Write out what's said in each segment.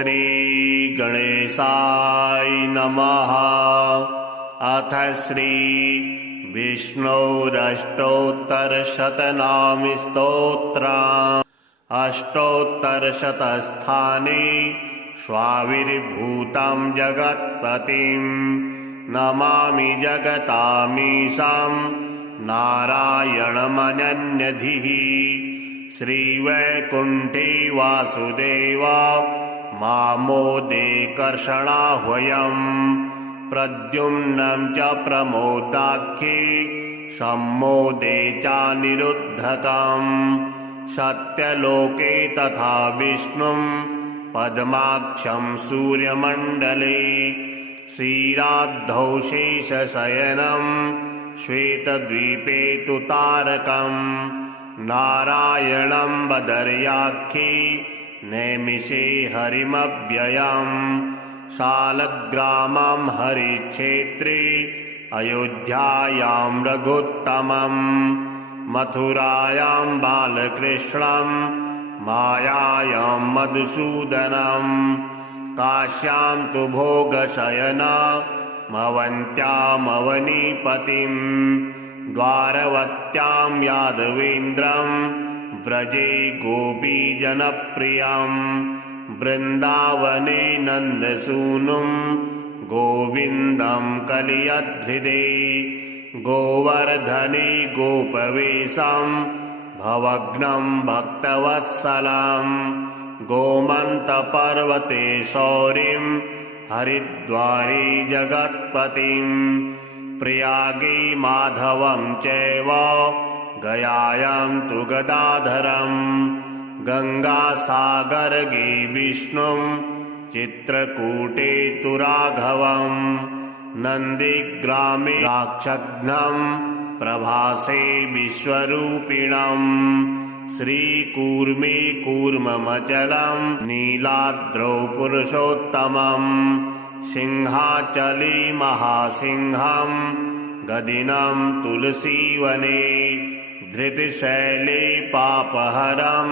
श्री गणेशाय नमः। अथ श्री विष्णोरष्टोत्तरशतनाम स्तोत्रम्। अष्टोत्तरशतस्थाने स्वाविर्भूतं जगत्पतिं नमामि जगतामीशं नारायणमनन्यधिः। श्रीवैकुण्ठे वासुदेव मामोदेकर्षणाह्वयम् प्रद्युम्नं च प्रमोदाख्ये सम्मोदे चानिरुद्धकम्। सत्यलोके तथा विष्णुं पद्माक्षं सूर्यमण्डले क्षीराब्धौ शेषशयनं श्वेतद्वीपे तु तारकम् नारायणं बदर्याख्ये नैमिषे हरिमव्ययम्। शालग्रामं हरिक्षेत्रे अयोध्यायां रघुत्तमम् मथुरायां बालकृष्णं मायायां मधुसूदनम् काश्यां तु भोगशयनमवन्त्यामवनीपतिं द्वारवत्यां यादवेन्द्रं व्रजे गोपीजनप्रियं वृन्दावने नन्दसूनुं गोविन्दं कलियध्रिदे गोवर्धने गोपवेशं भवघ्नं भक्तवत्सलं गोमन्तपर्वते शौरिं हरिद्वारे जगत्पतिं प्रयागे माधवं चैव गयायां तु गदाधरं गङ्गासागरगे विष्णुं चित्रकूटे तु राघवं नन्दीग्रामे राक्षघ्नं प्रभासे विश्वरूपिणं श्रीकूर्मे कूर्ममचलं नीलाद्रौ पुरुषोत्तमं सिंहाचले महासिंहं गदिनं तुलसीवने धृतशैले पापहरं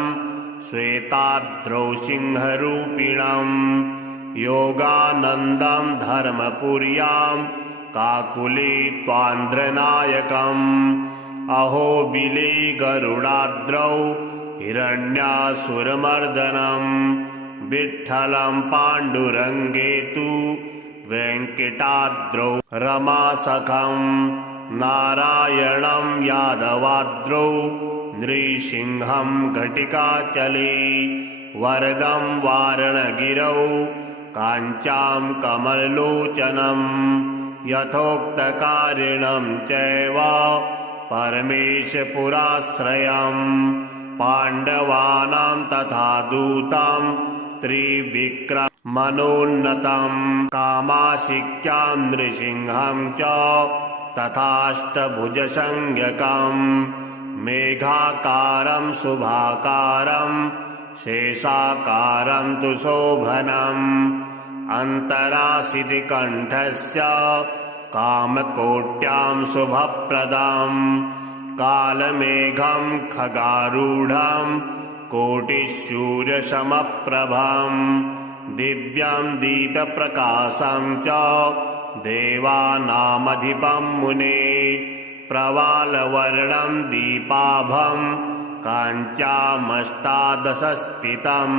श्वेताद्रौ सिंहरूपिणं योगानन्दं धर्मपुर्यां काकुले त्वान्ध्रनायकम् अहोबिले गरुडाद्रौ हिरण्यासुरमर्दनं विठ्ठलं पाण्डुरङ्गे तु वेङ्कटाद्रौ रमासखं नारायणं यादवाद्रौ नृसिंहं घटिकाचले वरदं वारणगिरौ काञ्चां कमललोचनं यथोक्तकारिणं चैव परमेशपुराश्रयं पाण्डवानां तथा दूतं त्रिविक्रममनोन्नतं कामाशिक्यां नृसिंहं च तथाष्टभुजसंज्ञकं मेघाकारं शुभाकारं शेषाकारं तु शोभनम् अन्तरासितिकण्ठस्य कामकोट्यां शुभप्रदं कालमेघं खगारूढं कोटिसूर्यसमप्रभं दिव्यं दीपप्रकाशं च देवानामधिपं मुने प्रवालवर्णं दीपाभं काञ्चामष्टादशस्थितं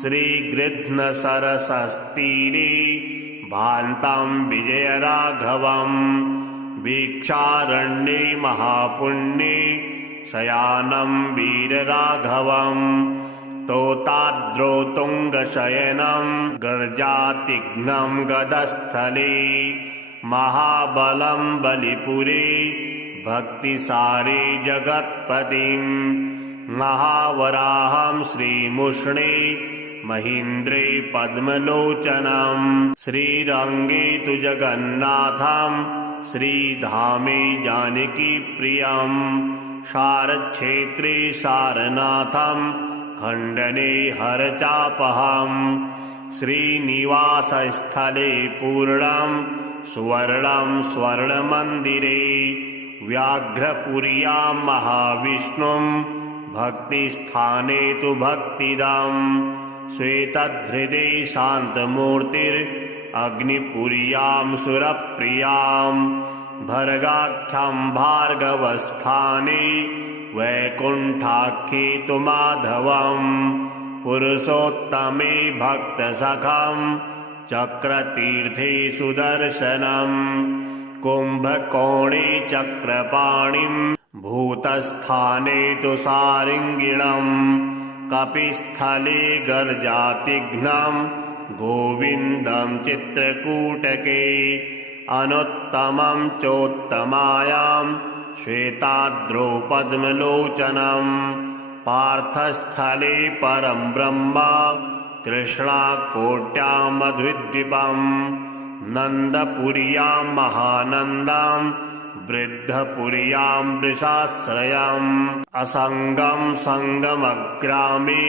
श्रीगृध्नसरसस्तीरे भान्तं विजयराघवं वीक्षारण्ये महापुण्ये शयानं वीरराघवं तोताद्रौ तुङ्गशयनं गर्जातिघ्नं गदस्थले महाबलं बलिपुरे भक्तिसारे जगत्पतिं महावराहं श्रीमुष्णे महीन्द्रे पद्मलोचनं श्रीरङ्गे तु जगन्नाथं श्रीधामे जानकीप्रियं शारक्षेत्रे सारनाथं खण्डने हरचापहं श्रीनिवासस्थले पूर्णं सुवर्णं स्वर्णमन्दिरे व्याघ्रपुर्यां महाविष्णुं भक्तिस्थाने तु भक्तिदं श्वेतधृदे शान्तमूर्तिरग्निपुर्यां सुरप्रियां भर्गाख्यं भार्गवस्थाने वैकुण्ठाख्ये तु माधवम् पुरुषोत्तमे भक्तसखं चक्रतीर्थे सुदर्शनम् कुम्भकोणे चक्रपाणिं भूतस्थाने तु सारिङ्गिणम् कपिस्थले गर्जातिघ्नं गोविन्दं चित्रकूटके अनुत्तमं चोत्तमायां श्वेताद्रौ पद्मलोचनं पार्थस्थले परं ब्रह्म कृष्णाकोट्यां मधुद्वीपं नन्दपुर्यां महानन्दां वृद्धपुर्यां वृषाश्रयम् असङ्गं सङ्गमग्रामे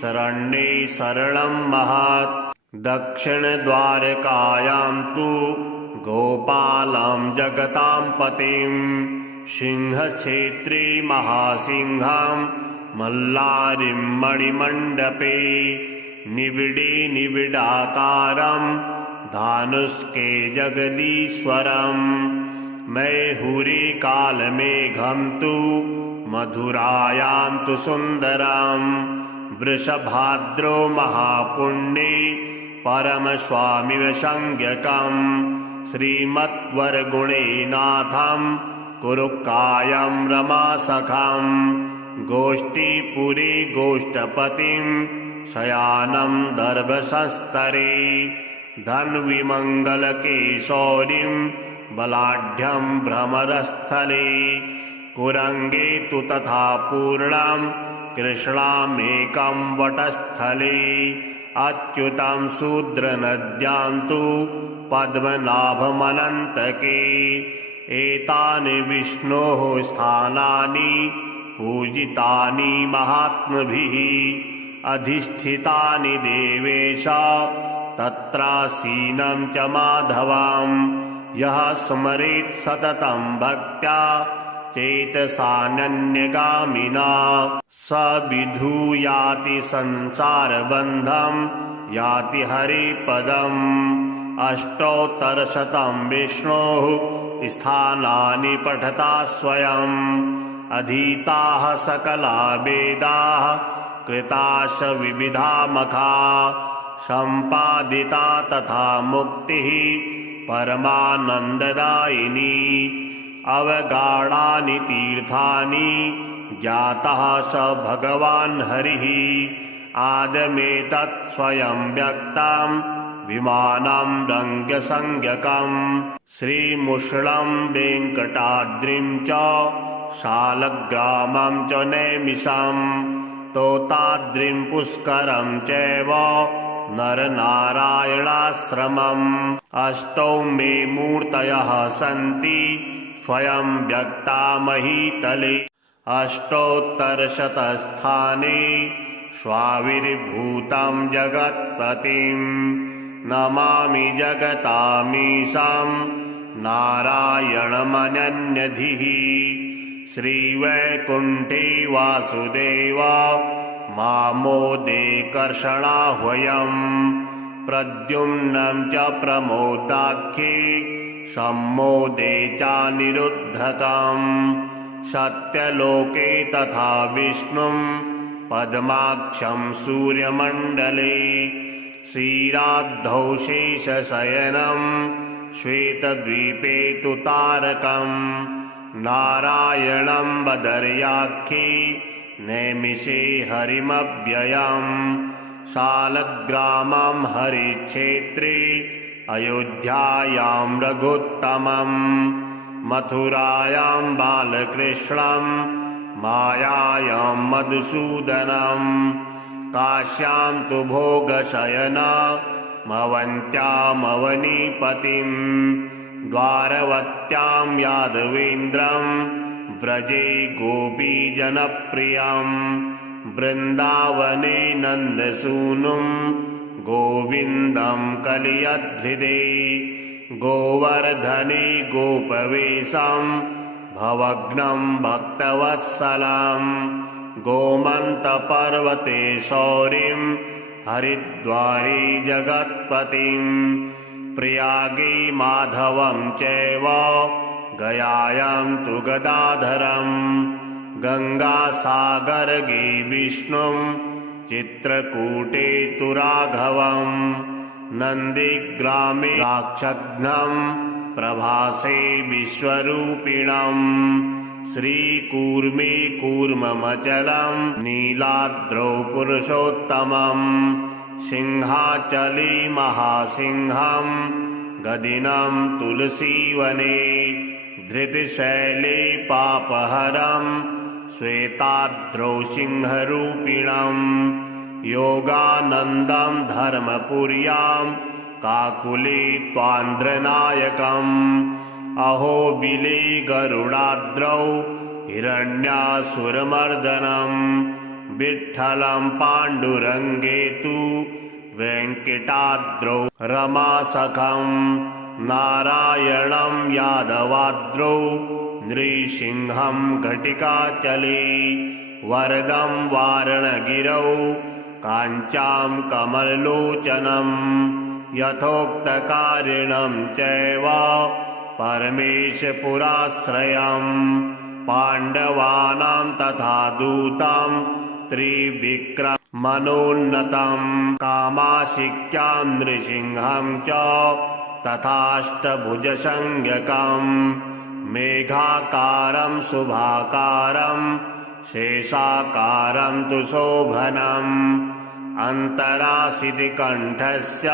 शरण्ये शरणं महत् दक्षिणद्वारकायां तु गोपालं जगतां पतिं सिंहक्षेत्रे महासिंहं मल्लारिं मणिमण्डपे निबिडे निबिडाकारं धानुष्के जगदीश्वरम् मैहुरे कालमेघं तु मधुरायां तु सुन्दरं वृषभाद्रो महापुण्ये परमस्वामिवसंज्ञकं श्रीमद्वरगुणे नाथं कुरुकायं रमासखं गोष्ठीपुरे गोष्ठपतिं शयानं दर्भसंस्तरे धन्विमङ्गलकेशौरीं बलाढ्यं भ्रमरस्थले कुरङ्गे तु तथा पूर्णां कृष्णामेकं वटस्थले अच्युतं शूद्रनद्यां तु पद्मनाभमनन्तके एतानि विष्णोः स्थानानि पूजितानि महात्मभिः अधिष्ठितानि देवेश तत्रासीनं च माधवम् यः स्मरेत् सततं भक्त्या चेतसानन्यगामिना स विधूयाति संसारबन्धं याति हरिपदम् अष्टोत्तरशतं विष्णोः स्थानानि पठता स्वयम् अधीताः सकला वेदाः कृताश विविधा मखा सम्पादिता तथा मुक्तिः परमानन्ददायिनी अवगाढानि तीर्थानि ज्ञातः स भगवान् हरिः आदमेतत् स्वयं व्यक्तं विमानं रङ्गसंज्ञकं श्रीमुषलं वेङ्कटाद्रिं च शालग्रामं च नैमिषं तोताद्रिं पुष्करं चैव नरनारायणाश्रमम् अष्टौ मे मूर्तयः सन्ति स्वयं व्यक्ता महीतले अष्टोत्तरशतस्थाने स्वाविर्भूतं जगत्पतिं नमामि जगतामीशं नारायणमनन्यधिः श्रीवैकुण्ठे वासुदेव मामोदे कर्षणाह्वयम् प्रद्युम्नं च प्रमोदाख्ये सम्मोदे चानिरुद्धकम् सत्यलोके तथा विष्णुं पद्माक्षं सूर्यमण्डले क्षीराब्धौ शेषशयनं श्वेतद्वीपे तु तारकम् नारायणं बदर्याख्ये नैमिषे हरिमव्ययम् शालग्रामं हरिक्षेत्रे अयोध्यायां रघुत्तमम् मथुरायां बालकृष्णं मायायां मधुसूदनम् काश्यां तु भोगशयनमवन्त्यामवनीपतिम् द्वारवत्यां यादवेन्द्रं व्रजे गोपीजनप्रियम् वृन्दावने नन्दसूनुं गोविन्दं कलियध्रिदे गोवर्धने गोपवेशं भवघ्नं भक्तवत्सलं गोमन्तपर्वते शौरिं हरिद्वारे जगत्पतिं प्रयागे माधवं चैव गयायां तु गदाधरं गङ्गासागरगे विष्णुं चित्रकूटे तु राघवं नन्दिग्रामे राक्षघ्नं प्रभासे विश्वरूपिणं श्रीकूर्मे कूर्ममचलं नीलाद्रौ पुरुषोत्तमं सिंहाचले महासिंहं गदिनं तुलसीवने धृतशैले पापहरं श्वेताद्रौ सिंहरूपिणं योगानन्दं धर्मपुर्यां काकुले त्वान्ध्रनायकम् अहोबिले गरुडाद्रौ हिरण्यासुरमर्दनं विठ्ठलं पाण्डुरङ्गे तु वेङ्कटाद्रौ रमासखं नारायणं यादवाद्रौ नृसिंहं घटिकाचले वरदं वारणगिरौ काञ्चां कमललोचनं यथोक्तकारिणं चैव परमेशपुराश्रयं पाण्डवानां तथा दूतं त्रिविक्रममनोन्नतं कामाशिक्यां नृसिंहं च तथाष्टभुजसंज्ञकं मेघाकारं शुभाकारं शेषाकारं तु शोभनम् अन्तरासितिकण्ठस्य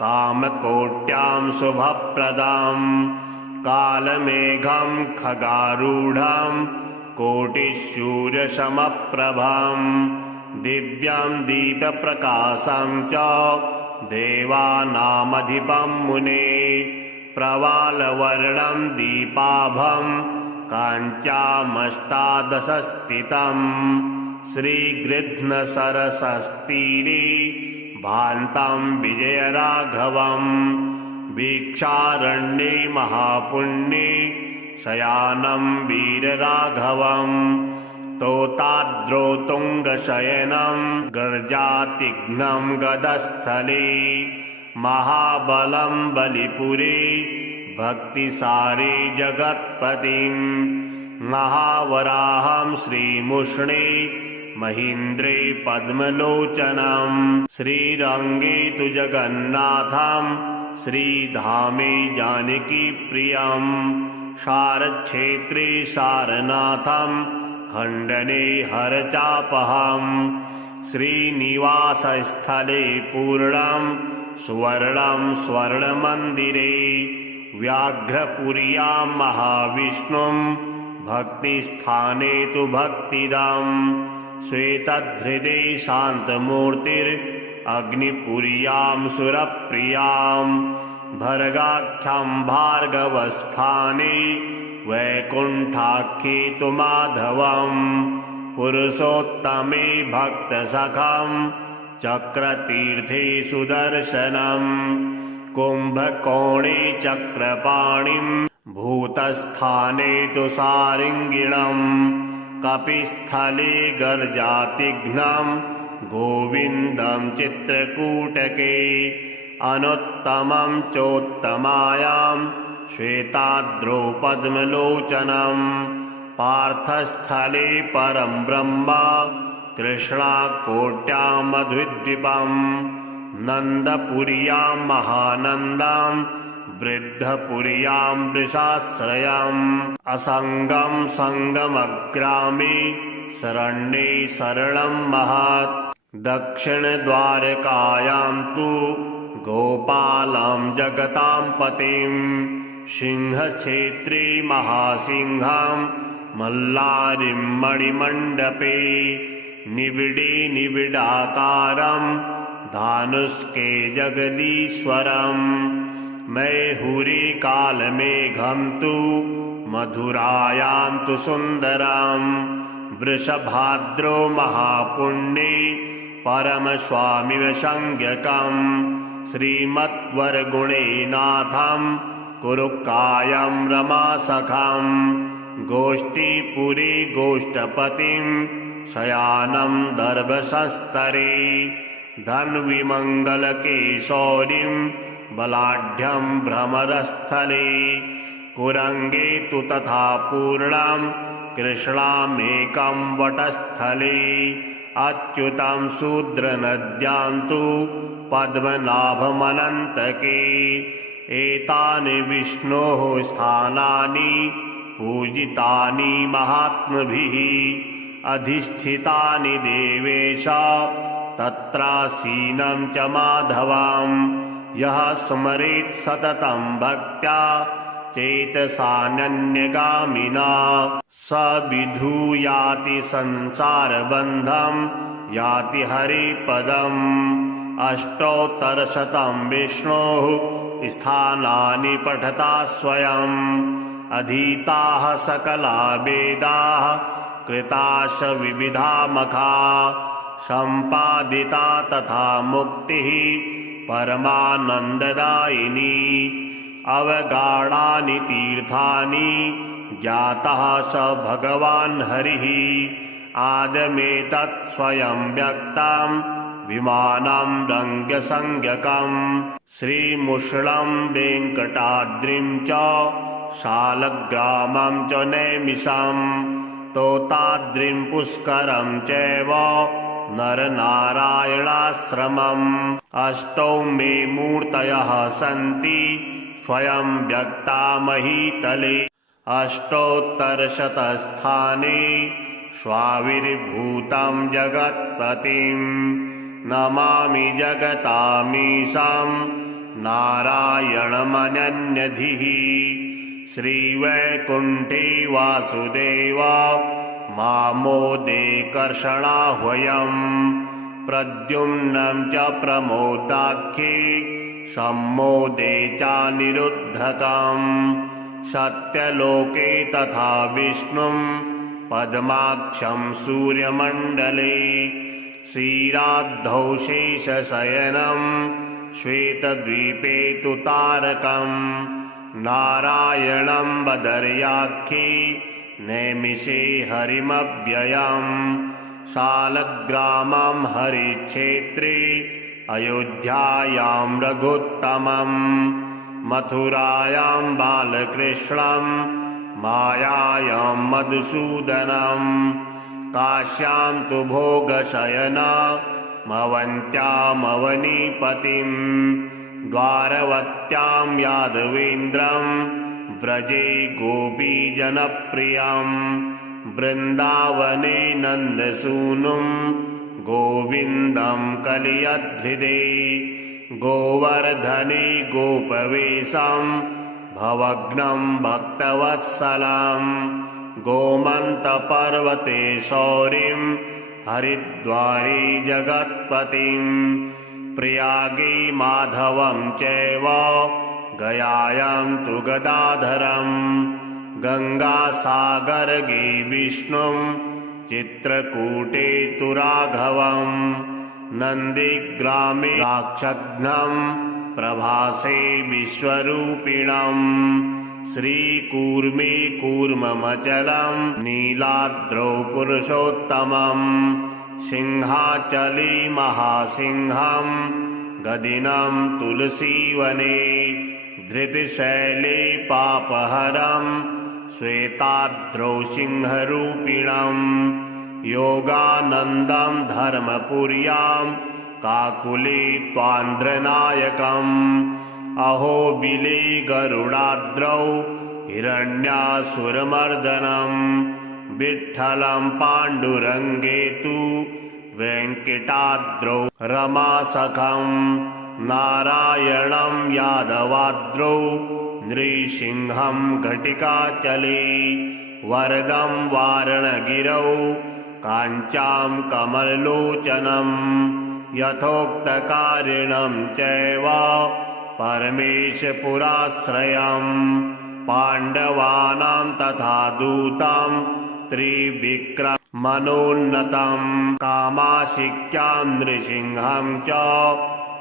कामकोट्यां शुभप्रदं कालमेघं खगारूढं कोटिसूर्यसमप्रभं दिव्यं दीपप्रकाशं च देवानामधिपं मुने प्रवालवर्णं दीपाभं काञ्चामष्टादशस्थितं श्रीगृध्नसरसस्तीरे भान्तं विजयराघवं वीक्षारण्ये महापुण्ये शयानं वीरराघवं तोताद्रौ तुङ्गशयनं गर्जातिघ्नं गदस्थले महाबलं बलिपुरे भक्तिसारे जगत्पतिं महावराहं श्रीमुष्णे महीन्द्रे पद्मलोचनं श्रीरङ्गे तु जगन्नाथं श्रीधामे जानकीप्रियं शारक्षेत्रे सारनाथं खण्डने हरचापहं श्रीनिवासस्थले पूर्णं सुवर्णं स्वर्णमन्दिरे व्याघ्रपुर्यां महाविष्णुं भक्तिस्थाने तु भक्तिदं श्वेतधृते शान्तमूर्तिरग्निपुर्यां सुरप्रियां भर्गाख्यं भार्गवस्थाने वैकुण्ठाख्ये तु माधवं पुरुषोत्तमे भक्तसखं चक्रतीर्थे सुदर्शनं कुम्भकोणे चक्रपाणिं भूतस्थाने तु सारिङ्गिणं कपिस्थले गर्जातिघ्नं गोविन्दं चित्रकूटके अनुत्तमं चोत्तमायां श्वेताद्रौ पद्मलोचनं पार्थस्थले परं ब्रह्मा कृष्णाकोट्यां मधुद्वीपं नन्दपुर्यां महानन्दं वृद्धपुर्यां वृषाश्रयम् असङ्गं सङ्गमग्रामे शरण्ये शरणं महत् दक्षिणद्वारकायां तु गोपालं जगतां पतिं सिंहक्षेत्रे महासिंहं मल्लारिं मणिमण्डपे निबिडे निबिडाकारं धानुष्के जगदीश्वरं मैहुरे कालमेघं तु मधुरायां तु सुन्दरं वृषभाद्रो महापुण्ये परमस्वामिवसंज्ञकं श्रीमद्वरगुणे नाथं कुरुकायं रमासखं गोष्ठीपुरे गोष्ठपतिं शयानं दर्भसंस्तरे धन्विमङ्गलकेशौरीं बलाढ्यं भ्रमरस्थले कुरङ्गे तु तथा पूर्णां कृष्णामेकं वटस्थले अच्युतं शूद्रनद्यां तु पद्मनाभमनन्तके एतानि विष्णोः स्थानानि पूजितानि महात्मभिः अधिष्ठितानि देवेश तत्रासीनं च माधवं यः स्मरेत् सततं भक्त्या चेतसानन्यगामिना स विधूयाति संसारबन्धं याति हरिपदम् अष्टोत्तरशतं विष्णोः स्थानानि पठता स्वयम् अधीताः सकला वेदाः कृताश विविधा मखा सम्पादिता तथा मुक्तिः परमानन्ददायिनी अवगाढानि तीर्थानि ज्ञातः स भगवान् हरिः आदमेतत् स्वयं व्यक्तं विमानं रङ्गसंज्ञकम् श्रीमुषलं वेङ्कटाद्रिं च शालग्रामं च नैमिषं तोताद्रिं पुष्करं चैव नरनारायणाश्रमम् अष्टौ मे मूर्तयः सन्ति स्वयं व्यक्ता महीतले अष्टोत्तरशतस्थाने स्वाविर्भूतं जगत्पतिं नमामि जगतामीशं नारायणमनन्यधिः श्रीवैकुण्ठे वासुदेव मामोदे कर्षणाह्वयम् प्रद्युम्नं च प्रमोदाख्ये सम्मोदे चानिरुद्धकम् सत्यलोके तथा विष्णुं पद्माक्षं सूर्यमण्डले क्षीराब्धौ शेषशयनं श्वेतद्वीपे तु तारकम् नारायणं बदर्याख्ये नैमिषे हरिमव्ययम् शालग्रामं हरिक्षेत्रे अयोध्यायां रघुत्तमम् मथुरायां बालकृष्णं मायायां मधुसूदनं काश्यां तु भोगशयनमवन्त्यामवनीपतिं द्वारवत्यां यादवेन्द्रं व्रजे गोपीजनप्रियं वृन्दावने नन्दसूनुं गोविन्दं कलियध्रिदे गोवर्धने गोपवेशं भवघ्नं भक्तवत्सलं गोमन्तपर्वते शौरिं हरिद्वारे जगत्पतिं प्रयागे माधवं चैव गयायां तु गदाधरं गङ्गासागरगे विष्णुं चित्रकूटे तु राघवं नन्दिग्रामे राक्षघ्नं प्रभासे विश्वरूपिणं श्रीकूर्मे कूर्ममचलं नीलाद्रौ पुरुषोत्तमं सिंहाचले महासिंहं गदिनं तुलसीवने धृतशैले पापहरं श्वेताद्रौ सिंहरूपिणं योगानन्दं धर्मपुर्यां काकुले त्वान्द्रनायकम् अहोबिले गरुडाद्रौ हिरण्यासुरमर्दनं विठ्ठलं पाण्डुरङ्गे तु वेङ्कटाद्रौ रमासखं नारायणं यादवाद्रौ नृसिंहं घटिकाचले वरदं वारणगिरौ काञ्चां कमललोचनं यथोक्तकारिणं चैव परमेशपुराश्रयं पाण्डवानां तथा दूतं त्रिविक्रममनोन्नतं कामाशिक्यां नृसिंहं च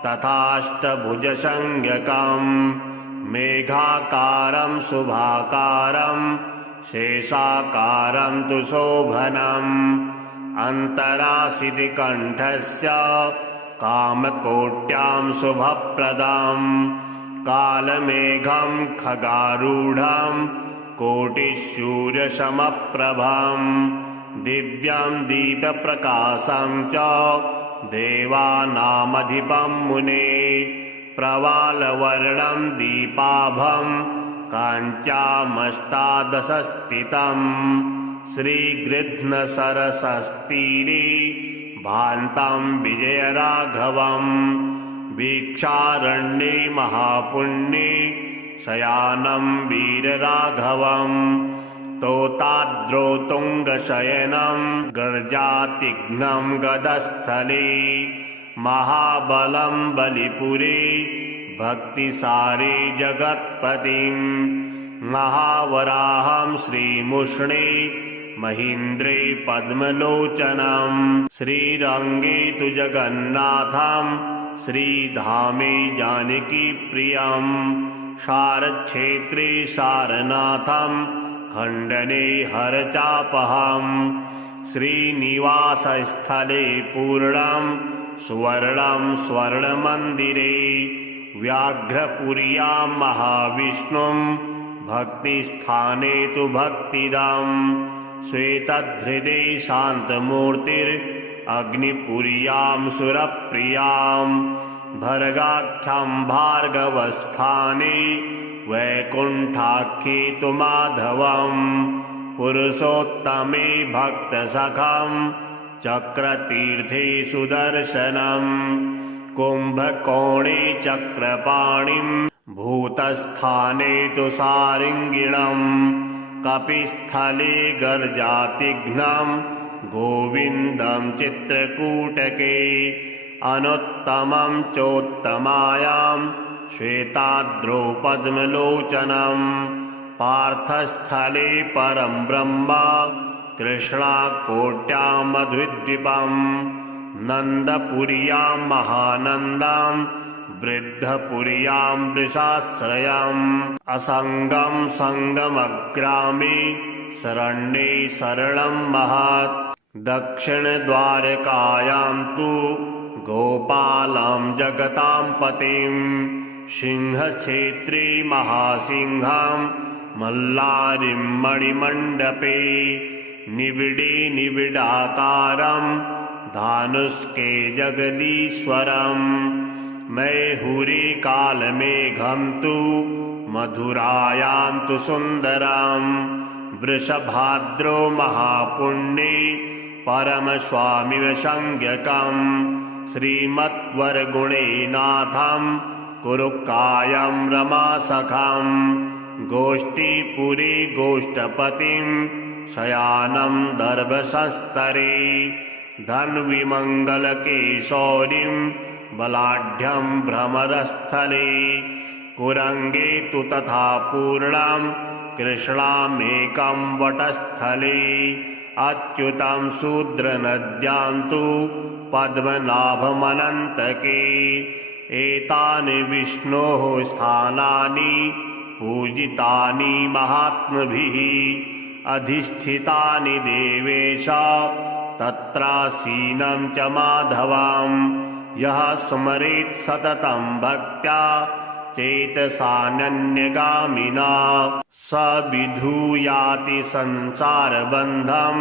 तथाष्टभुजसंज्ञकं मेघाकारं शुभाकारं शेषाकारं तु शोभनम् अन्तरासितिकण्ठस्य कामकोट्यां शुभप्रदां कालमेघं खगारूढं कोटिसूर्यसमप्रभं दिव्यं दीपप्रकाशं च देवानामधिपं मुने प्रवालवर्णं दीपाभं काञ्चामष्टादशस्थितं श्रीगृध्नसरसस्तीरे भान्तं विजयराघवं वीक्षारण्ये महापुण्ये शयानं वीरराघवं तोताद्रौतुङ्गशयनं गर्जातिघ्नं गदस्थले महाबलं बलिपुरे भक्तिसारे जगत्पतिं महावराहं श्रीमुष्णे महीन्द्रे पद्मलोचनं श्रीरङ्गे तु जगन्नाथं श्रीधामे जानकीप्रियं शारक्षेत्रे सारनाथं खण्डने हरचापहं श्रीनिवासस्थले पूर्णं सुवर्णं स्वर्णमन्दिरे व्याघ्रपुर्यां महाविष्णुं भक्तिस्थाने तु भक्तिदं श्वेतधृते शान्तमूर्तिरग्निपुर्यां सुरप्रियां भर्गाख्यं भार्गवस्थाने वैकुण्ठाख्ये तु माधवं पुरुषोत्तमे भक्तसखं चक्रतीर्थे सुदर्शनं कुम्भकोणे चक्रपाणिं भूतस्थाने तु सारिङ्गिणं कपिस्थले गर्जातिघ्नं गोविन्दं चित्रकूटके अनुत्तमं चोत्तमायां श्वेताद्रौ पद्मलोचनं पार्थस्थले परं ब्रह्मा कृष्णाकोट्यां मधुद्वीपं नन्दपुर्यां महानन्दां वृद्धपुर्यां वृषाश्रयम् असङ्गं सङ्गमग्रामे शरण्ये शरणं महत् दक्षिणद्वारकायां तु गोपालं जगतां पतिं सिंहक्षेत्रे महासिंहं मल्लारिं मणिमण्डपे निबिडे निबिडाकारं धानुष्के जगदीश्वरं मैहुरे कालमेघं तु मधुरायां तु सुन्दरं वृषभाद्रो महापुण्ये परमस्वामिव संज्ञकं श्रीमद्वरगुणे नाथं कुरुकायं रमासखं गोष्ठीपुरे गोष्ठपतिं शयानं दर्भसंस्तरे धन्विमङ्गलकेशौरीं बलाढ्यं भ्रमरस्थले कुरङ्गे तु तथा पूर्णां कृष्णामेकं वटस्थले अच्युतं शूद्रनद्यां तु पद्मनाभमनन्तके एतानि विष्णोः स्थानानि पूजितानि महात्मभिः अधिष्ठितानि देवेश तत्रासीनं च माधवं यः स्मरेत् सततं भक्त्या चेतसानन्यगामिना स विधूयाति संसारबन्धं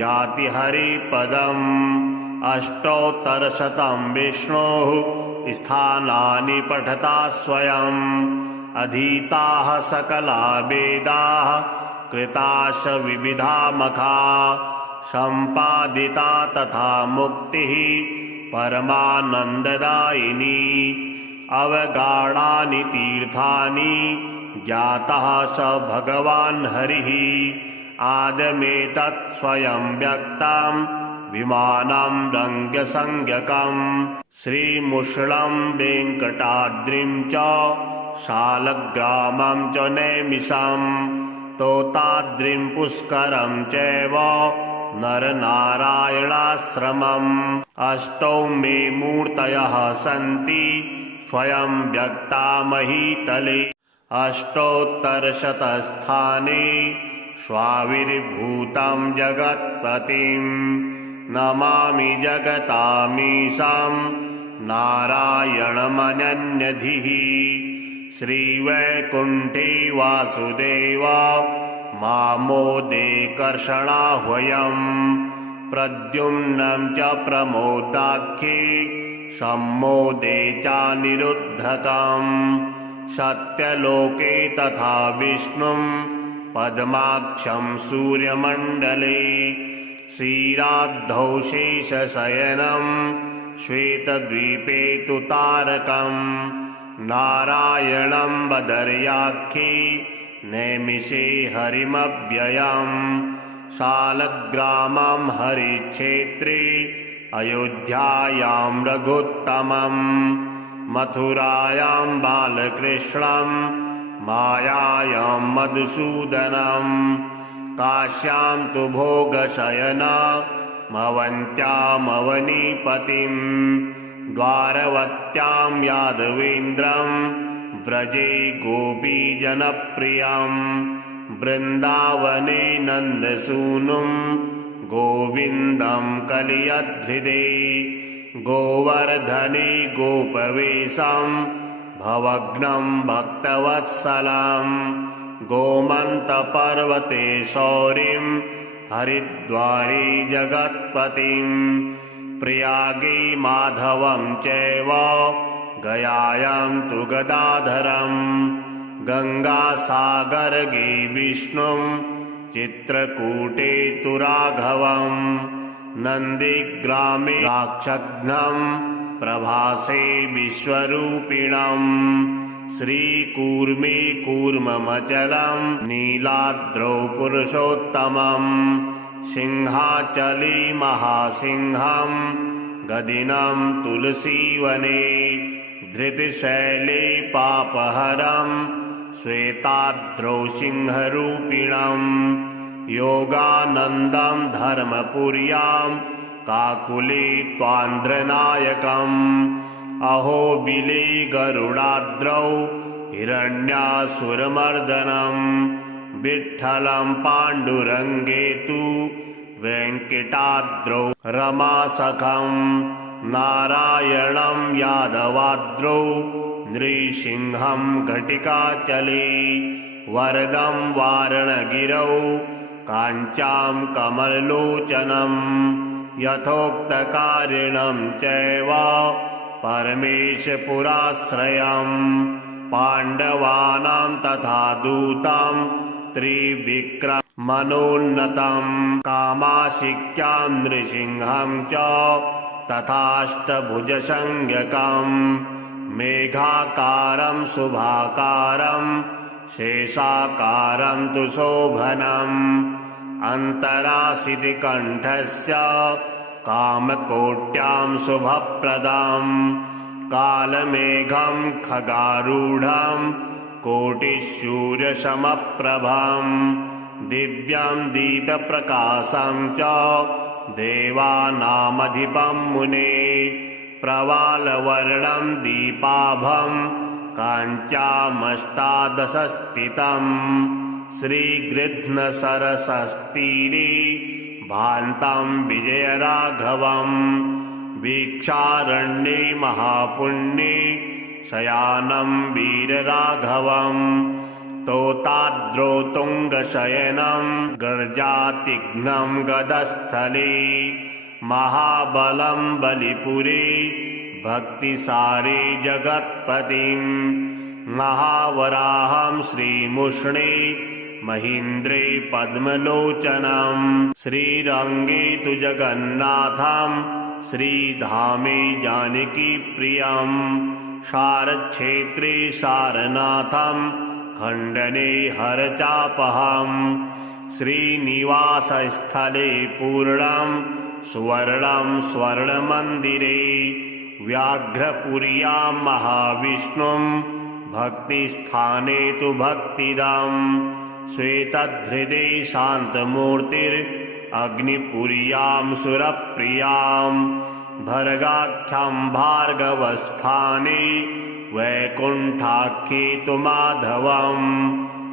याति हरिपदम् अष्टोत्तरशतं विष्णोः स्थानानि पठता स्वयम् अधीताः सकला वेदाः कृताश विविधा मखा सम्पादिता तथा मुक्तिः परमानन्ददायिनी अवगाढानि तीर्थानि ज्ञातः स भगवान् हरिः आदमेतत् स्वयं व्यक्तं विमानं रङ्गसंज्ञकं श्रीमुष्णं वेङ्कटाद्रिं च शालग्रामं च नैमिषं तोताद्रिं पुष्करं चैव नरनारायणाश्रमम् अष्टौ मे मूर्तयः सन्ति स्वयं व्यक्ता महीतले अष्टोत्तरशतस्थाने स्वाविर्भूतं जगत्पतिं नमामि जगतामीशं नारायणमनन्यधिः श्रीवैकुण्ठे वासुदेव मामोदे कर्षणाह्वयम् प्रद्युम्नं च प्रमोदाख्ये सम्मोदे चानिरुद्धकम् सत्यलोके तथा विष्णुं पद्माक्षं सूर्यमण्डले क्षीराब्धौ शेषशयनं श्वेतद्वीपे तु तारकं नारायणं बदर्याख्ये नैमिषे हरिमव्ययम् शालग्रामं हरिक्षेत्रे अयोध्यायां रघुत्तमम् मथुरायां बालकृष्णं मायायां मधुसूदनं काश्यां तु भोगशयनमवन्त्यामवनीपतिं द्वारवत्यां यादवेन्द्रं व्रजे गोपीजनप्रियं वृन्दावने नन्दसूनुं गोविन्दं कलियध्रिदे गोवर्धने गोपवेशं भवघ्नं भक्तवत्सलं गोमन्तपर्वते शौरिं हरिद्वारे जगत्पतिं प्रयागे माधवं चैव गयायां तु गदाधरं गङ्गासागरगे विष्णुं चित्रकूटे तु राघवं नन्दिग्रामे राक्षघ्नं प्रभासे विश्वरूपिणं श्रीकूर्मे कूर्ममचलं नीलाद्रौ पुरुषोत्तमं सिंहाचले महासिंहं गदिनं तुलसीवने धृतशैले पापहरं श्वेताद्रौ सिंहरूपिणं योगानन्दं धर्मपुर्यां काकुले त्वान्ध्रनायकम् अहोबिले गरुडाद्रौ हिरण्यासुरमर्दनं विठ्ठलं पाण्डुरङ्गे तु वेङ्कटाद्रौ रमासखं नारायणं यादवाद्रौ नृसिंहं घटिकाचले वरदं वारणगिरौ काञ्चां कमललोचनं यथोक्तकारिणं चैव परमेशपुराश्रयं पाण्डवानां तथा दूतं त्रिविक्रममनोन्नतं कामाशिक्यां नृसिंहं च तथाष्टभुजसंज्ञकं मेघाकारं शुभाकारं शेषाकारं तु शोभनम् अन्तरासितिकण्ठस्य कामकोट्यां शुभप्रदं कालमेघं खगारूढं कोटिसूर्यसमप्रभं दिव्यं दीपप्रकाशं च देवानामधिपं मुने प्रवालवर्णं दीपाभं काञ्चामष्टादशस्थितं श्रीगृध्नसरसस्तीरे भान्तं विजयराघवं वीक्षारण्ये महापुण्ये शयानं वीरराघवं तोताद्रौ तुङ्गशयनं गर्जातिघ्नं गदस्थले महाबलं बलिपुरे भक्तिसारे जगत्पतिं महावराहं श्रीमुष्णे महीन्द्रे पद्मलोचनं श्रीरङ्गे तु जगन्नाथं श्रीधामे जानकीप्रियं शारक्षेत्रे सारनाथं खण्डने हरचापहं श्रीनिवासस्थले पूर्णं सुवर्णं स्वर्णमन्दिरे व्याघ्रपुर्यां महाविष्णुं भक्तिस्थाने तु भक्तिदं श्वेतधृदे शान्तमूर्तिरग्निपुर्यां सुरप्रियां भर्गाख्यं भार्गवस्थाने वैकुण्ठाख्ये तु माधवं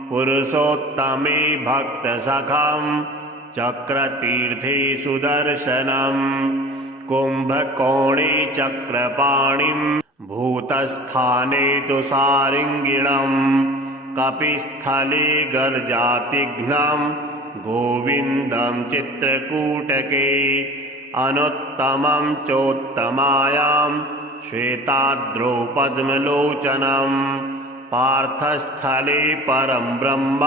पुरुषोत्तमे भक्तसखं चक्रतीर्थे सुदर्शनं कुम्भकोणे चक्रपाणिं भूतस्थाने तु सारिङ्गिणम् कपिस्थले गर्जातिघ्नं गोविन्दं चित्रकूटके अनुत्तमं चोत्तमायां श्वेताद्रौ पद्मलोचनं पार्थस्थले परं ब्रह्म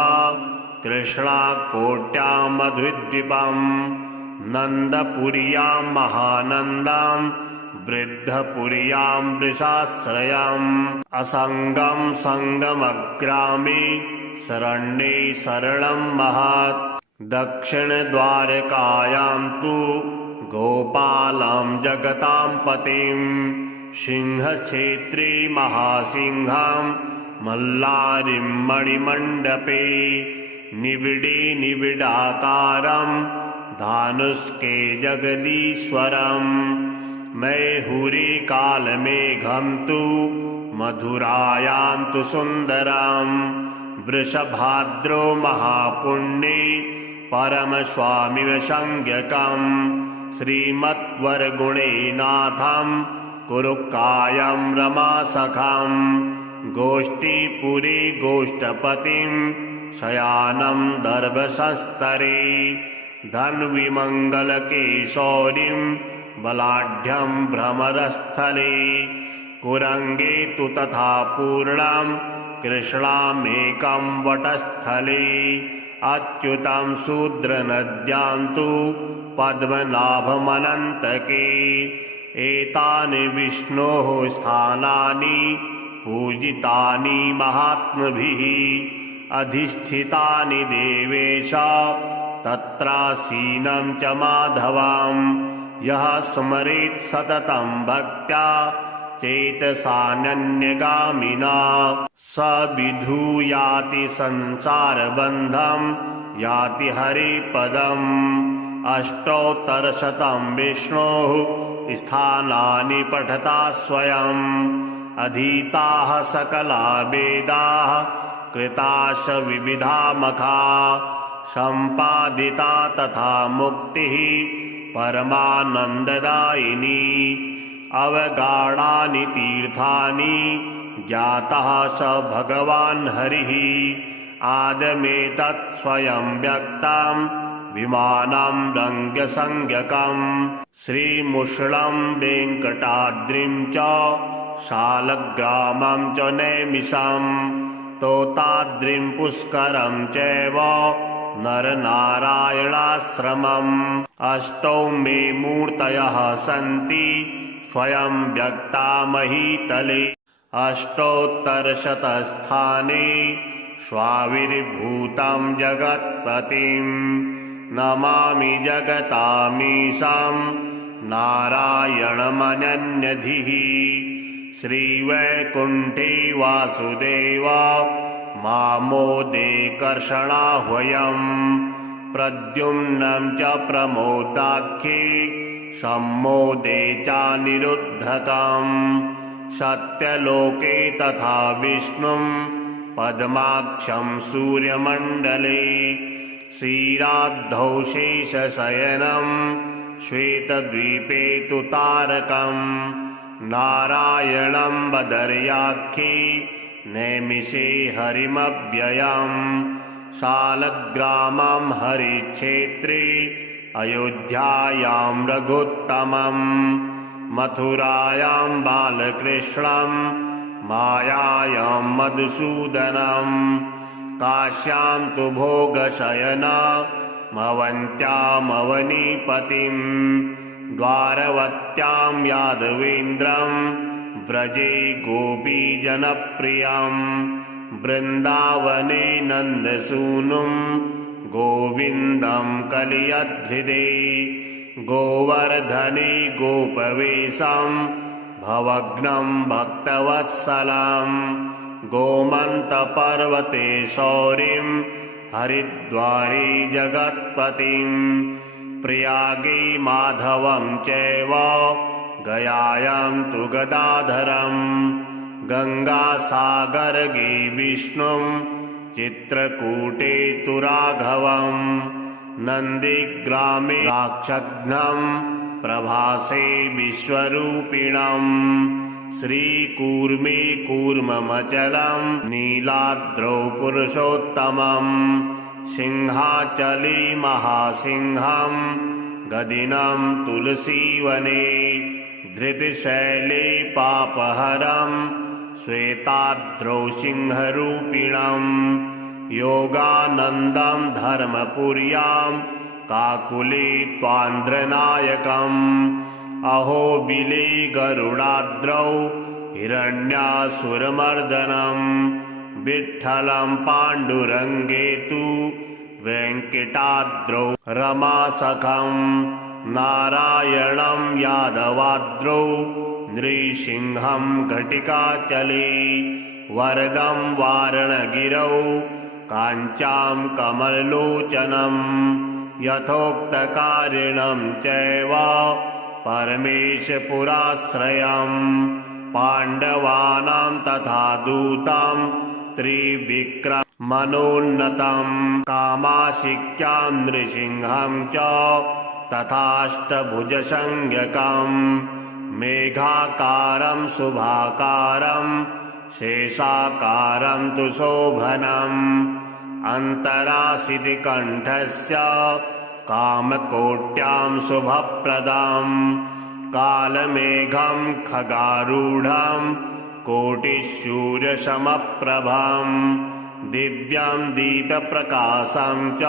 कृष्णाकोट्यां मधुद्वीपं नन्दपुर्यां महानन्दं वृद्धपुर्यां वृषाश्रयम् असङ्गं सङ्गमग्रामे शरण्ये शरणं महत् दक्षिणद्वारकायां तु गोपालं जगतां पतिं सिंहक्षेत्रे महासिंहं मल्लारिं मणिमण्डपे निबिडे निबिडाकारं धानुष्के जगदीश्वरम् मैहुरे कालमेघं तु मधुरायां तु सुन्दरं वृषभाद्रो महापुण्ये परमस्वामिवसंज्ञकं श्रीमद्वरगुणे नाथं कुरुकायं रमासखं गोष्ठीपुरे गोष्ठपतिं शयानं दर्भसंस्तरे धन्विमङ्गलकेशौरीं बलाढ्यं भ्रमरस्थले कुरङ्गे तु तथा पूर्णां कृष्णामेकं वटस्थले अच्युतं शूद्रनद्यां तु पद्मनाभमनन्तके एतानि विष्णोः स्थानानि पूजितानि महात्मभिः अधिष्ठितानि देवेश तत्रासीनं च माधवं यः स्मरेत् सततं भक्त्या चेतसानन्यगामिना स विधूयाति संसारबन्धं याति हरिपदम् अष्टोत्तरशतं विष्णोः स्थानानि पठता स्वयम् अधीताः सकला वेदाः कृताश विविधा मखा सम्पादिता तथा मुक्तिः परमानन्ददायिनी अवगाढानि तीर्थानि ज्ञातः स भगवान् हरिः आदमेतत् स्वयं व्यक्तं विमानं रङ्गसंज्ञकं श्रीमुषलं वेङ्कटाद्रिं च शालग्रामं च नैमिषं तोताद्रिं पुष्करं चैव नरनारायणाश्रमम् अष्टौ मे मूर्तयः सन्ति स्वयं व्यक्ता महीतले अष्टोत्तरशतस्थाने स्वाविर्भूतं जगत्पतिं नमामि जगतामीशं नारायणमनन्यधिः श्रीवैकुण्ठे वासुदेव मामोदे कर्षणाह्वयम् प्रद्युम्नं च प्रमोदाख्ये सम्मोदे चानिरुद्धकम् सत्यलोके तथा विष्णुं पद्माक्षं सूर्यमण्डले क्षीराब्धौ शेषशयनं श्वेतद्वीपे तु तारकं नारायणं बदर्याख्ये नैमिषे हरिमव्ययम् शालग्रामं हरिक्षेत्रे अयोध्यायां रघुत्तमं मथुरायां बालकृष्णं मायायां मधुसूदनं काश्यां तु भोगशयनमवन्त्यामवनीपतिं द्वारवत्यां यादवेन्द्रं व्रजे गोपीजनप्रियं वृन्दावने नन्दसूनुं गोविन्दं कलियध्रिदे गोवर्धने गोपवेशं भवघ्नं भक्तवत्सलं गोमन्तपर्वते शौरिं हरिद्वारे जगत्पतिं प्रयागे माधवं चैव गयायां तु गदाधरं गङ्गासागरगे विष्णुं चित्रकूटे तु राघवं नन्दिग्रामे राक्षघ्नं प्रभासे विश्वरूपिणम् श्रीकूर्मे कूर्ममचलम् नीलाद्रौ पुरुषोत्तमम् सिंहाचले महासिंहम् गदिनं तुलसीवने धृतशैले पापहरम् श्वेताद्रौ सिंहरूपिणम् योगानन्दं धर्मपुर्यां काकुले त्वान्ध्रनायकम् अहोबिले गरुडाद्रौ हिरण्यासुरमर्दनम् विठ्ठलं पाण्डुरङ्गे तु वेङ्कटाद्रौ रमासखम् नारायणं यादवाद्रौ नृसिंहं घटिकाचले वरदं वारणगिरौ काञ्चां कमललोचनं यथोक्तकारिणं चैव परमेशपुराश्रयम् पाण्डवानां तथा दूतं त्रिविक्रममनोन्नतं कामाशिक्यां नृसिंहं च तथाष्टभुजसंज्ञकम् मेघाकारं शुभाकारं शेषाकारं तु शोभनम् अन्तराशितिकण्ठस्य कामकोट्यां शुभप्रदम् कालमेघं खगारूढं कोटिसूर्यसमप्रभम् दिव्यं दीपप्रकाशं च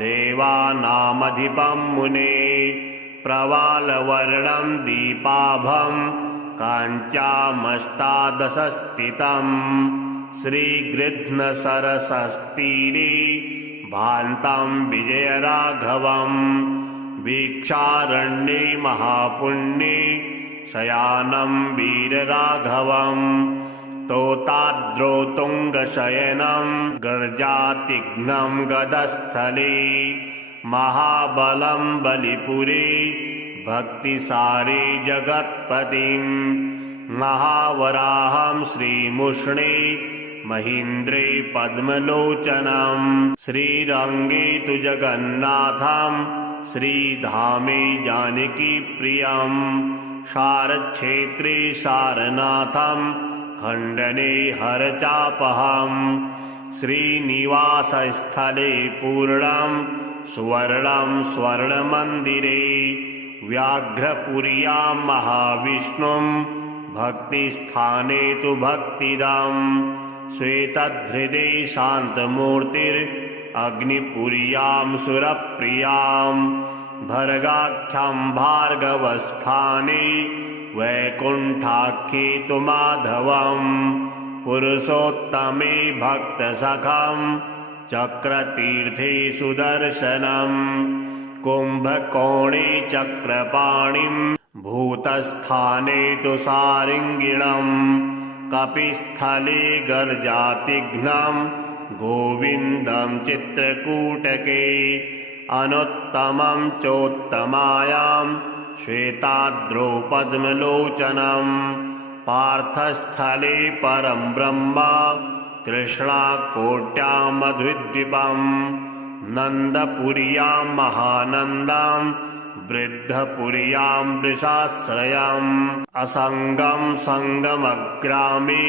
देवानामधिपं मुने प्रवालवर्णं दीपाभं काञ्चामष्टादशस्थितं श्रीगृध्नसरसस्तीरे भान्तं विजयराघवम् वीक्षारण्ये महापुण्ये शयानं वीरराघवम् तोताद्रौ तुङ्गशयनं गर्जातिघ्नं गदस्थले महाबलं बलिपुरे भक्तिसारे जगत्पतिं महावराहं श्रीमुष्णे महीन्द्रे पद्मलोचनं श्रीरङ्गे तु जगन्नाथं श्रीधामे जानकीप्रियं शारक्षेत्रे सारनाथं खण्डने हरचापहम् श्रीनिवासस्थले पूर्णं सुवर्णं स्वर्णमन्दिरे व्याघ्रपुर्यां महाविष्णुं भक्तिस्थाने तु भक्तिदं श्वेतधृते शान्तमूर्तिरग्निपुर्यां सुरप्रियां भर्गाख्यं भार्गवस्थाने वैकुण्ठाख्ये तु माधवम् पुरुषोत्तमे भक्तसखं चक्रतीर्थे सुदर्शनम् कुम्भकोणे चक्रपाणिं भूतस्थाने तु सारिङ्गिणम् कपिस्थले गर्जातिघ्नं गोविन्दं चित्रकूटके अनुत्तमं चोत्तमायां श्वेताद्रौ पद्मलोचनं पार्थस्थले परं ब्रह्म कृष्णाकोट्यां मधुद्वीपं नन्दपुर्यां महानन्दं वृद्धपुर्यां वृषाश्रयम् असङ्गं सङ्गमग्रामे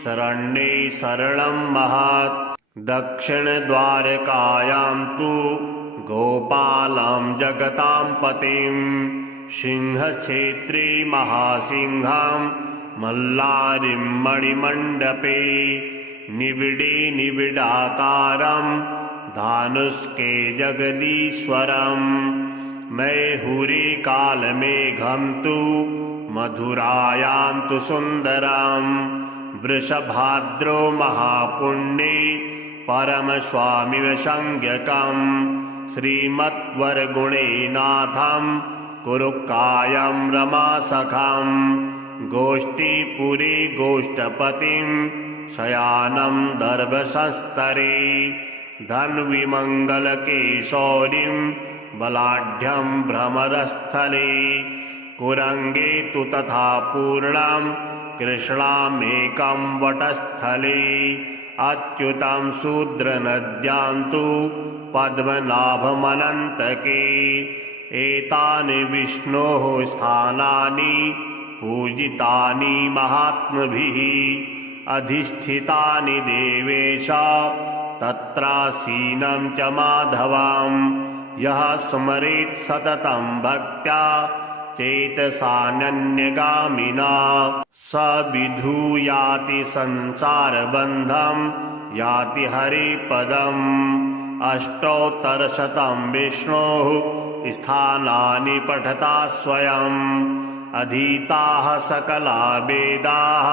शरण्ये शरणं महत् दक्षिणद्वारकायां तु गोपालं जगतां पतिं सिंहक्षेत्रे महासिंहं मल्लारिं मणिमण्डपे निबिडे निबिडाकारं धानुष्के जगदीश्वरं मैहुरे कालमेघं तु मधुरायां तु सुन्दरं वृषभाद्रो महापुण्ये परमस्वामिवसंज्ञकं श्रीमद्वरगुणे नाथं कुरुकायं रमासखं गोष्ठीपुरे गोष्ठपतिं शयानं दर्भसंस्तरे धन्विमङ्गलकेशौरीं बलाढ्यं भ्रमरस्थले कुरङ्गे तु तथा पूर्णां कृष्णामेकं वटस्थले अच्युतं शूद्रनद्यां तु पद्मनाभमनन्तके एतानि विष्णोः स्थानानि पूजितानि महात्मभिः अधिष्ठितानि देवेश तत्रासीनं च माधवं यः स्मरेत् सततं भक्त्या चेतसानन्यगामिना स विधूयाति संसारबन्धं याति हरिपदम् अष्टोत्तरशतं विष्णोः स्थानानि पठता स्वयम् अधीताः सकला वेदाः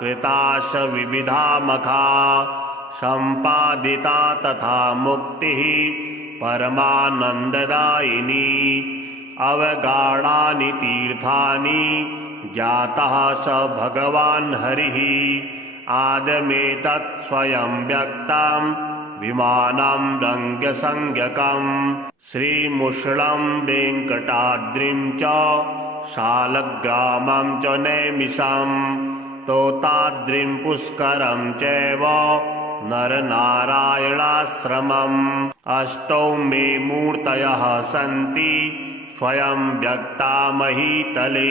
कृताश विविधा मखा सम्पादिता तथा मुक्तिः परमानन्ददायिनी अवगाढानि तीर्थानि ज्ञातः स भगवान् हरिः आदमेतत् स्वयं व्यक्तं विमानं रङ्गसंज्ञकं श्रीमुषलं वेङ्कटाद्रिं च शालग्रामं च नैमिषं तोताद्रिं पुष्करं चैव नरनारायणाश्रमम् अष्टौ मे मूर्तयः सन्ति स्वयं व्यक्ता महीतले।